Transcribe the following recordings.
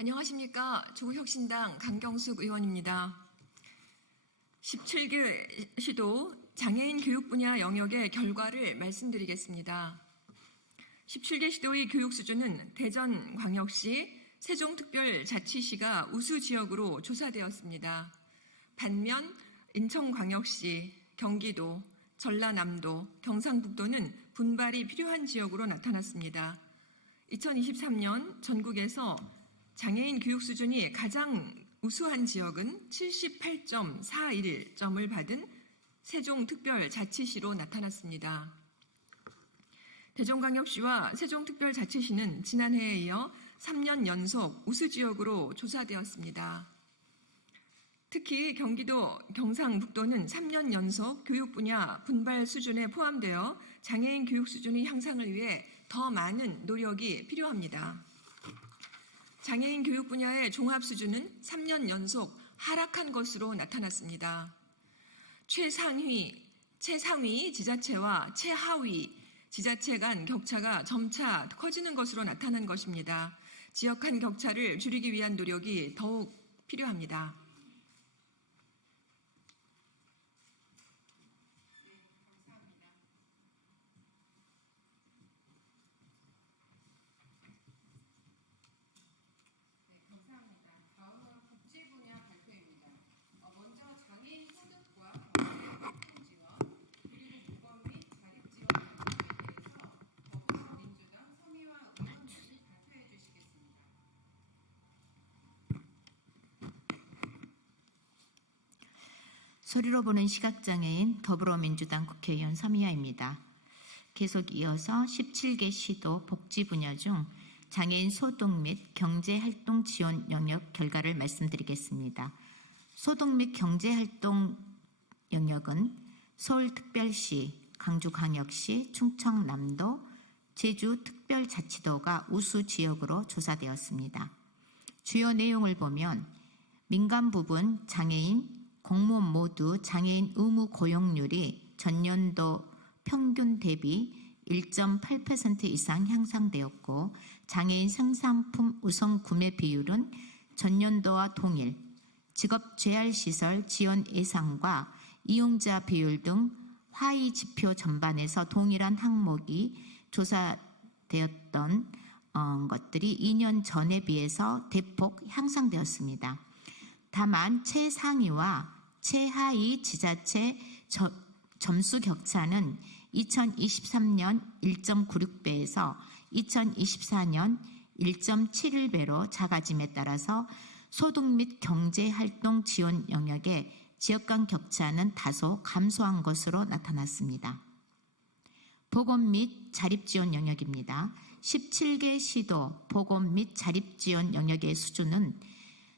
안녕하십니까. 조국혁신당 강경숙 의원입니다. 17개 시도 장애인 교육 분야 영역의 결과를 말씀드리겠습니다. 17개 시도의 교육 수준은 대전광역시, 세종특별자치시가 우수 지역으로 조사되었습니다. 반면 인천광역시, 경기도, 전라남도, 경상북도는 분발이 필요한 지역으로 나타났습니다. 2023년 전국에서 장애인 교육 수준이 가장 우수한 지역은 78.41점을 받은 세종특별자치시로 나타났습니다. 대전광역시와 세종특별자치시는 지난해에 이어 3년 연속 우수 지역으로 조사되었습니다. 특히 경기도, 경상북도는 3년 연속 교육 분야 분발 수준에 포함되어 장애인 교육 수준의 향상을 위해 더 많은 노력이 필요합니다. 장애인 교육 분야의 종합 수준은 3년 연속 하락한 것으로 나타났습니다. 최상위 지자체와 최하위 지자체 간 격차가 점차 커지는 것으로 나타난 것입니다. 지역 간 격차를 줄이기 위한 노력이 더욱 필요합니다. 소리로 보는 시각장애인 더불어민주당 국회의원 서미화입니다. 계속 이어서 17개 시도 복지 분야 중 장애인 소득 및 경제활동 지원 영역 결과를 말씀드리겠습니다. 소득 및 경제활동 영역은 서울특별시, 강주광역시, 충청남도, 제주특별자치도가 우수 지역으로 조사되었습니다. 주요 내용을 보면 민간 부분 장애인 공무원 모두 장애인 의무 고용률이 전년도 평균 대비 1.8% 이상 향상되었고 장애인 생산품 우선 구매 비율은 전년도와 동일, 직업재활시설 지원 예산과 이용자 비율 등 하위 지표 전반에서 동일한 항목이 조사되었던 것들이 2년 전에 비해서 대폭 향상되었습니다. 다만 최상위와 최하위 지자체 점수 격차는 2023년 1.96배에서 2024년 1.71배로 작아짐에 따라서 소득 및 경제활동 지원 영역의 지역 간 격차는 다소 감소한 것으로 나타났습니다. 보건 및 자립지원 영역입니다. 17개 시도 보건 및 자립지원 영역의 수준은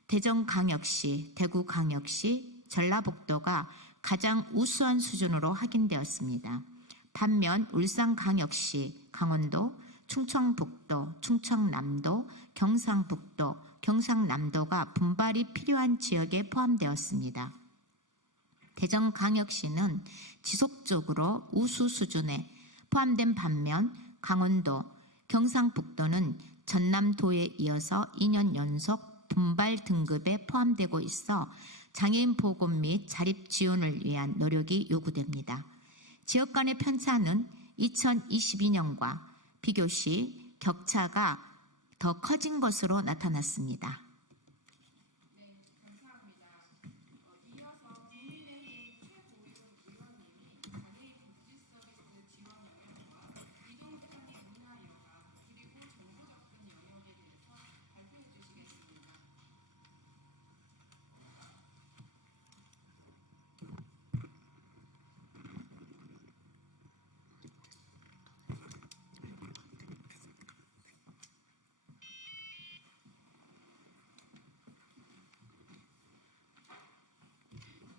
대전광역시, 대구광역시, 전라북도가 가장 우수한 수준으로 확인되었습니다. 반면 울산광역시, 강원도, 충청북도, 충청남도, 경상북도, 경상남도가 분발이 필요한 지역에 포함되었습니다. 대전광역시는 지속적으로 우수 수준에 포함된 반면 강원도, 경상북도는 전남도에 이어서 2년 연속 분발 등급에 포함되고 있어 장애인 보건 및 자립 지원을 위한 노력이 요구됩니다. 지역 간의 편차는 2022년과 비교시 격차가 더 커진 것으로 나타났습니다.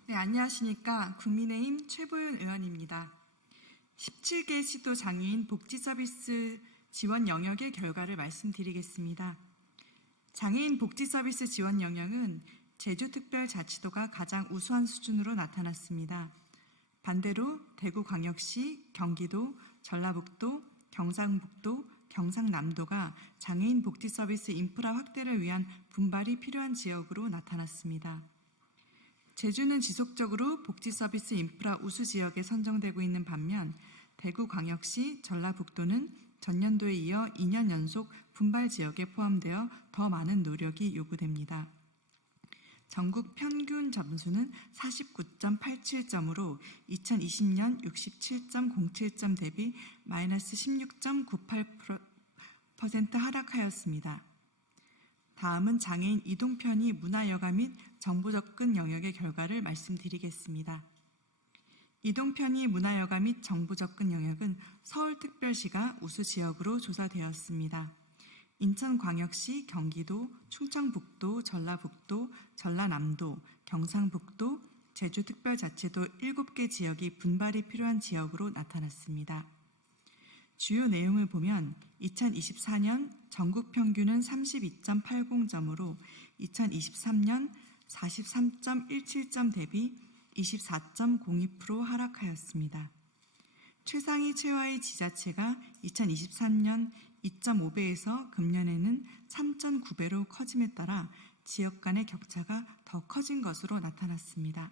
네, 안녕하십니까. 국민의힘 최보윤 의원입니다. 17개 시도 장애인 복지 서비스 지원 영역의 결과를 말씀드리겠습니다. 장애인 복지 서비스 지원 영역은 제주특별자치도가 가장 우수한 수준으로 나타났습니다. 반대로 대구광역시, 경기도, 전라북도, 경상북도, 경상남도가 장애인 복지 서비스 인프라 확대를 위한 분발이 필요한 지역으로 나타났습니다. 제주는 지속적으로 복지 서비스 인프라 우수 지역에 선정되고 있는 반면 대구광역시, 전라북도는 전년도에 이어 2년 연속 분발 지역에 포함되어 더 많은 노력이 요구됩니다. 전국 평균 점수는 49.87점으로 2020년 67.07점 대비 마이너스 16.98% 하락하였습니다. 다음은 장애인 이동 편의 문화여가 및 정보 접근 영역의 결과를 말씀드리겠습니다. 이동 편의 문화여가 및 정보 접근 영역은 서울특별시가 우수 지역으로 조사되었습니다. 인천광역시, 경기도, 충청북도, 전라북도, 전라남도, 경상북도, 제주특별자치도 7개 지역이 분발이 필요한 지역으로 나타났습니다. 주요 내용을 보면 2024년 전국 평균은 32.80점으로 2023년 43.17점 대비 24.02% 하락하였습니다. 최상위 최하위 지자체가 2023년 2.5배에서 금년에는 3.9배로 커짐에 따라 지역 간의 격차가 더 커진 것으로 나타났습니다.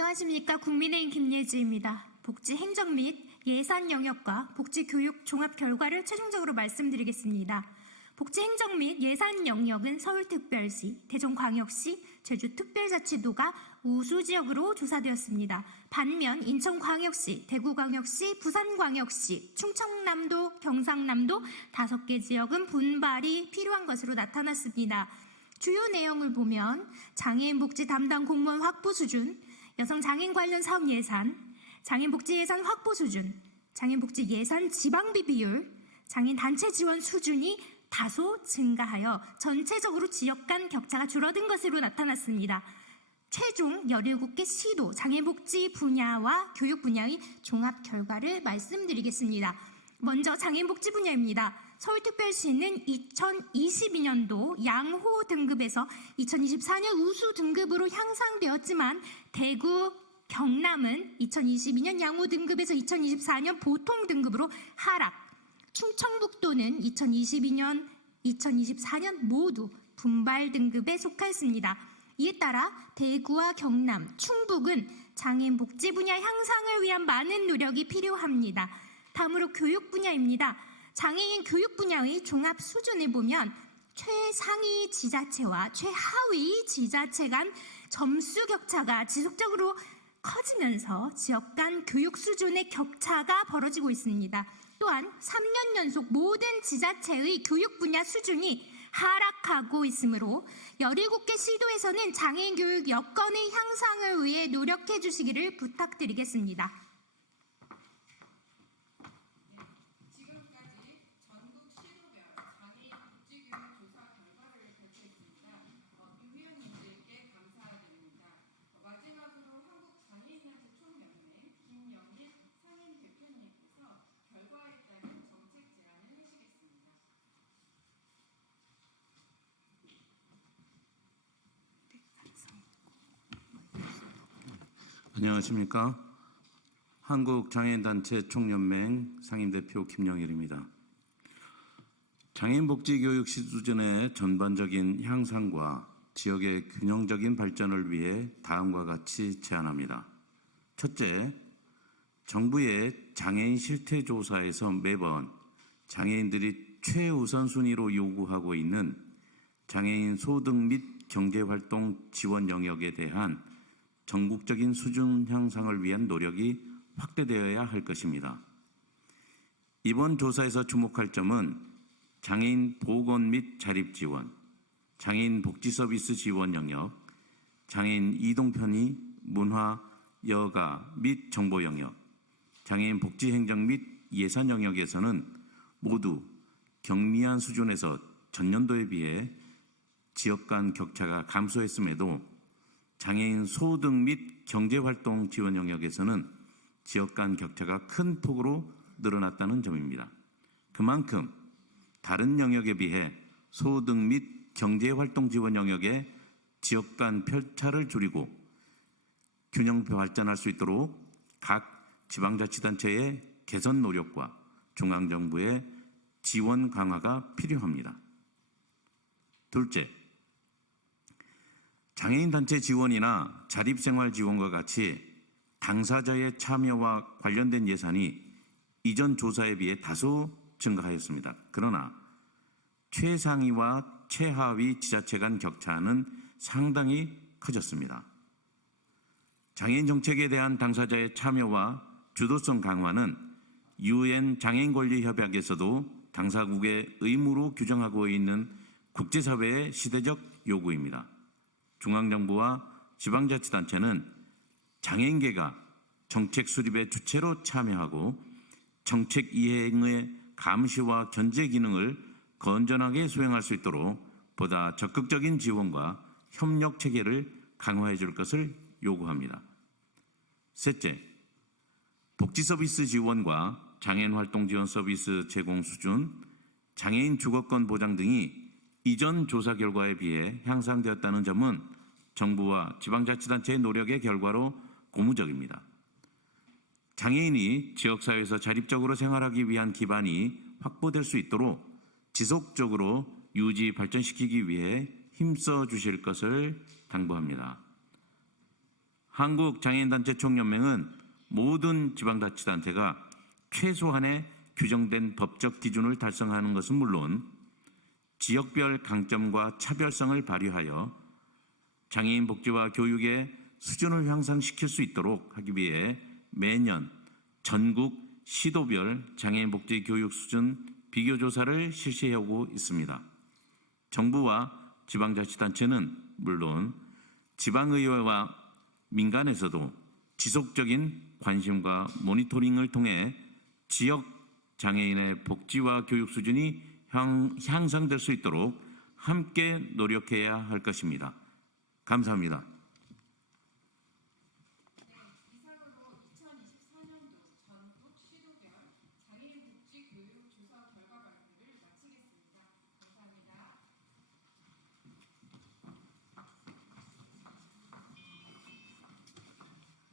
안녕하십니까. 국민의힘 김예지입니다. 복지 행정 및 예산 영역과 복지 교육 종합 결과를 최종적으로 말씀드리겠습니다. 복지 행정 및 예산 영역은 서울특별시, 대전광역시, 제주특별자치도가 우수 지역으로 조사되었습니다. 반면 인천광역시, 대구광역시, 부산광역시, 충청남도, 경상남도 5개 지역은 분발이 필요한 것으로 나타났습니다. 주요 내용을 보면 장애인 복지 담당 공무원 확보 수준, 여성 장애인 관련 사업 예산, 장애인 복지 예산 확보 수준, 장애인 복지 예산 지방비 비율, 장애인 단체 지원 수준이 다소 증가하여 전체적으로 지역 간 격차가 줄어든 것으로 나타났습니다. 최종 17개 시도 장애인 복지 분야와 교육 분야의 종합 결과를 말씀드리겠습니다. 먼저 장애인 복지 분야입니다. 서울특별시는 2022년도 양호 등급에서 2024년 우수 등급으로 향상되었지만 대구, 경남은 2022년 양호 등급에서 2024년 보통 등급으로 하락, 충청북도는 2022년, 2024년 모두 분발 등급에 속하였습니다. 이에 따라 대구와 경남, 충북은 장애인 복지 분야 향상을 위한 많은 노력이 필요합니다. 다음으로 교육 분야입니다. 장애인 교육 분야의 종합 수준을 보면 최상위 지자체와 최하위 지자체 간 점수 격차가 지속적으로 커지면서 지역 간 교육 수준의 격차가 벌어지고 있습니다. 또한 3년 연속 모든 지자체의 교육 분야 수준이 하락하고 있으므로 17개 시도에서는 장애인 교육 여건의 향상을 위해 노력해 주시기를 부탁드리겠습니다. 안녕하십니까. 한국장애인단체 총연맹 상임대표 김영일입니다. 장애인복지교육 수준의 전반적인 향상과 지역의 균형적인 발전을 위해 다음과 같이 제안합니다. 첫째, 정부의 장애인 실태조사에서 매번 장애인들이 최우선순위로 요구하고 있는 장애인 소득 및 경제활동 지원 영역에 대한 전국적인 수준 향상을 위한 노력이 확대되어야 할 것입니다. 이번 조사에서 주목할 점은 장애인 보건 및 자립 지원, 장애인 복지 서비스 지원 영역, 장애인 이동 편의, 문화, 여가 및 정보 영역, 장애인 복지 행정 및 예산 영역에서는 모두 경미한 수준에서 전년도에 비해 지역 간 격차가 감소했음에도 장애인 소득 및 경제활동 지원 영역에서는 지역 간 격차가 큰 폭으로 늘어났다는 점입니다. 그만큼 다른 영역에 비해 소득 및 경제활동 지원 영역의 지역 간 편차를 줄이고 균형 발전할 수 있도록 각 지방자치단체의 개선 노력과 중앙정부의 지원 강화가 필요합니다. 둘째, 장애인 단체 지원이나 자립생활 지원과 같이 당사자의 참여와 관련된 예산이 이전 조사에 비해 다소 증가하였습니다. 그러나 최상위와 최하위 지자체 간 격차는 상당히 커졌습니다. 장애인 정책에 대한 당사자의 참여와 주도성 강화는 UN 장애인 권리 협약에서도 당사국의 의무로 규정하고 있는 국제사회의 시대적 요구입니다. 중앙정부와 지방자치단체는 장애인계가 정책 수립의 주체로 참여하고 정책 이행의 감시와 견제 기능을 건전하게 수행할 수 있도록 보다 적극적인 지원과 협력 체계를 강화해 줄 것을 요구합니다. 셋째, 복지 서비스 지원과 장애인 활동 지원 서비스 제공 수준, 장애인 주거권 보장 등이 이전 조사 결과에 비해 향상되었다는 점은 정부와 지방자치단체의 노력의 결과로 고무적입니다. 장애인이 지역사회에서 자립적으로 생활하기 위한 기반이 확보될 수 있도록 지속적으로 유지 발전시키기 위해 힘써 주실 것을 당부합니다. 한국장애인단체 총연맹은 모든 지방자치단체가 최소한의 규정된 법적 기준을 달성하는 것은 물론 지역별 강점과 차별성을 발휘하여 장애인 복지와 교육의 수준을 향상시킬 수 있도록 하기 위해 매년 전국 시도별 장애인 복지 교육 수준 비교조사를 실시하고 있습니다. 정부와 지방자치단체는 물론 지방의회와 민간에서도 지속적인 관심과 모니터링을 통해 지역 장애인의 복지와 교육 수준이 향상될 수 있도록 함께 노력해야 할 것입니다. 감사합니다.